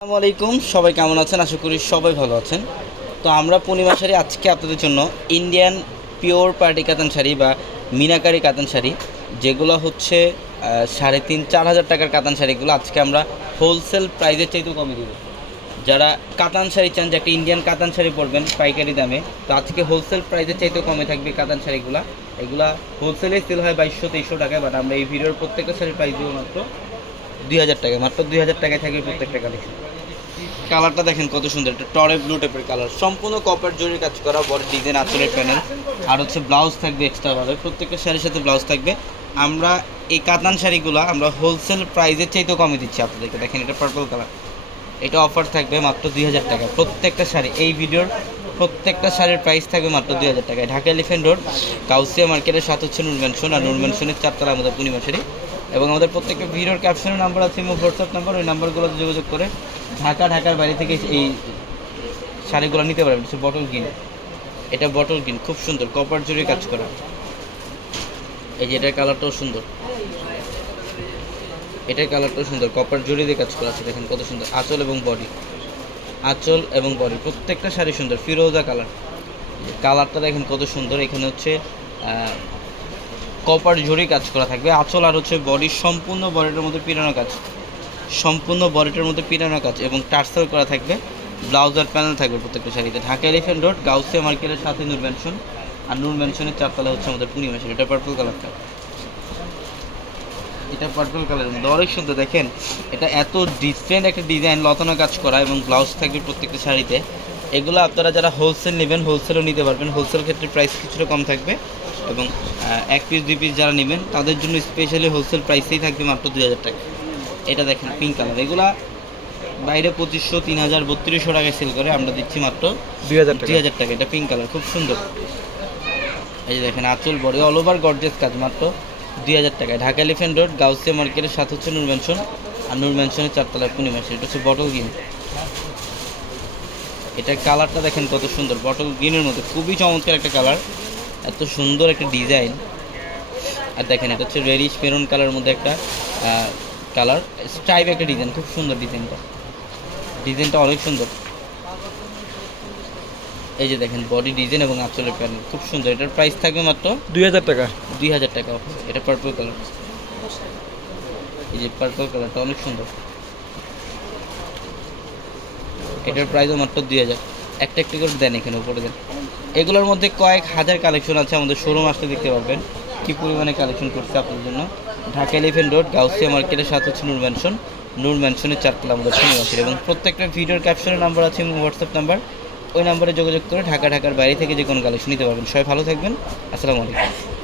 আসসালামু আলাইকুম, সবাই কেমন আছেন? আশা করি সবাই ভালো আছেন। তো আমরা পূর্ণিমা শাড়ি, আজকে আপনাদের জন্য ইন্ডিয়ান পিওর পার্টি কাতান শাড়ি বা মিনাকারি কাতান শাড়ি, যেগুলো হচ্ছে সাড়ে তিন, চার হাজার টাকার কাতান শাড়িগুলো আজকে আমরা হোলসেল প্রাইসের চাইতেও কমে দেবো। যারা কাতান শাড়ি চান, যে একটা ইন্ডিয়ান কাতান শাড়ি পরবেন পাইকারি দামে, তো আজকে হোলসেল প্রাইসের চাইতেও কমে থাকবে কাতান শাড়িগুলো। এগুলা হোলসেলে সেল হয় বাইশশো তেইশশো টাকায় বাট আমরা এই ভিডিওর প্রত্যেকটা শাড়ির প্রাইস দেবো মাত্র দুই হাজার টাকা, মাত্র দুই হাজার টাকায় থাকবে প্রত্যেকটা কালেকশন কালারটা দেখেন কত সুন্দর, একটা টরে ব্লু টাইপের কালার সম্পূর্ণ কপার জরির কাজ করা, বড় ডিজাইন আঁচলের প্যানেল আর হচ্ছে ব্লাউজ থাকবে এক্সট্রা ভাবে, প্রত্যেকটা শাড়ির সাথে ব্লাউজ থাকবে। আমরা এই কাতান শাড়িগুলো আমরা হোলসেল প্রাইসের চাইতেও কমে দিচ্ছি আপনাদেরকে। দেখেন এটা পার্পল কালার এটা অফার থাকবে মাত্র দুই হাজার টাকা। প্রত্যেকটা শাড়ি, এই ভিডিওর প্রত্যেকটা শাড়ির প্রাইস থাকবে মাত্র দুই হাজার টাকায়। ঢাকা এলিফেন্ট রোড কাউসিয়া মার্কেটের সাথে হচ্ছে নুর ম্যানশন আর নুর ম্যানশনের চারতলা আমাদের পূর্ণিমা শাড়ি। এবং আমাদের প্রত্যেকটা ভিডিওর ক্যাপশনের নাম্বার আছে এবং হোয়াটসঅ্যাপ নাম্বার ওই নাম্বারগুলোতে যোগাযোগ করে ঢাকা, ঢাকার বাইরে থেকে এই শাড়িগুলো নিতে পারবেন। হচ্ছে বটল গ্রিন এটা বটল গ্রিন খুব সুন্দর কপার জুড়ে কাজ করা। এই যে এটার কালারটাও সুন্দর। এটার কালারটাও সুন্দর কপার জুড়ে দিয়ে কাজ করা আছে, দেখেন কত সুন্দর। আঁচল এবং বডি আঁচল এবং বডি প্রত্যেকটা শাড়ি সুন্দর, ফিরোজা কালার কালারটা দেখেন কত সুন্দর, এখানে হচ্ছে কপার জড়ি কাজ করা থাকবে। আঁচল আর হচ্ছে বডির সম্পূর্ণ বডিটার মধ্যে পিরানো কাজ। সম্পূর্ণ বডিটার মধ্যে পিরানো কাজ এবং টার্সাল করা থাকবে। ব্লাউজার প্যানেল থাকবে প্রত্যেকটা শাড়িতে। ঢাকা এলিফেন্ট রোড গাউসিয়া মার্কেটের সাথে নূর ম্যানশন আর নূর ম্যানশনের চারতলা হচ্ছে আমাদের পূর্ণিমা শাড়ি এটা পার্পল কালারটা এটা পার্পল কালারের মধ্যে। অনেক সুন্দর, দেখেন। এটা এত ডিফারেন্ট একটা ডিজাইন লতানো কাজ করা এবং ব্লাউজ থাকবে প্রত্যেকটা শাড়িতে। এগুলো আপনারা যারা হোলসেল নেবেন হোলসেলও নিতে পারবেন। হোলসেল ক্ষেত্রে প্রাইস কিছুটা কম থাকবে। এবং এক পিস দুই পিস যারা নেবেন তাদের জন্য স্পেশালি হোলসেল প্রাইসেই থাকবে মাত্র দুই হাজার টাকা। এটা দেখেন পিঙ্ক কালার এগুলা বাইরে পঁচিশশো তিন হাজার বত্রিশশো টাকায় সেল করে আমরা দিচ্ছি মাত্র দুই হাজার টাকা। দুই হাজার টাকা। এটা পিঙ্ক কালার খুব সুন্দর। এই যে দেখেন আঁচল বড়ি অল ওভার গর্জেস কাজ মাত্র দুই হাজার টাকায়। ঢাকা এলিফেন্ট রোড গাউসিয়া মার্কেটের সাথে হচ্ছে নূর ম্যানশন আর নূর ম্যানশনের চারতলায় পূর্ণিমা এটা হচ্ছে বটল গ্রিন এটার কালারটা দেখেন কত সুন্দর। বটল গ্রিনের মধ্যে। খুবই চমৎকার একটা কালার এত সুন্দর একটা ডিজাইন। আর দেখেন এটা হচ্ছে রেডিশ মেরুন কালারের মধ্যে একটা কালার স্ট্রাইপ একটা ডিজাইন খুব সুন্দর ডিজাইনটা ডিজাইনটা অনেক সুন্দর। এই যে দেখেন বডি ডিজাইন এবং আঁচলের প্যানেল খুব সুন্দর। এটার প্রাইস থাকবে মাত্র দুই হাজার টাকা। দুই হাজার টাকা এটা পার্পল কালার এই যে পার্পল কালারটা অনেক সুন্দর। এটার প্রাইসও মাত্র দুই হাজার। একটা একটা করে দেন এখানে, উপরে দেন। এগুলোর মধ্যে কয়েক হাজার কালেকশন আছে, আমাদের শোরুম আসতে দেখতে পারবেন। কি পরিমাণে কালেকশন করছে আপনার জন্য? ঢাকা এলিফেন্ট রোড গাউসিয়া মার্কেটের সাথে হচ্ছে নূর ম্যানশন নূর ম্যানশনের চারতলা আমাদের শনিবাসের এবং প্রত্যেকটা ভিডিওর ক্যাপশনের নাম্বার আছে এবং হোয়াটসঅ্যাপ নাম্বার ওই নাম্বারে যোগাযোগ করে ঢাকা, ঢাকার বাইরে থেকে যে কোনো কালেকশন নিতে পারবেন। সবাই ভালো থাকবেন। আসসালামু আলাইকুম।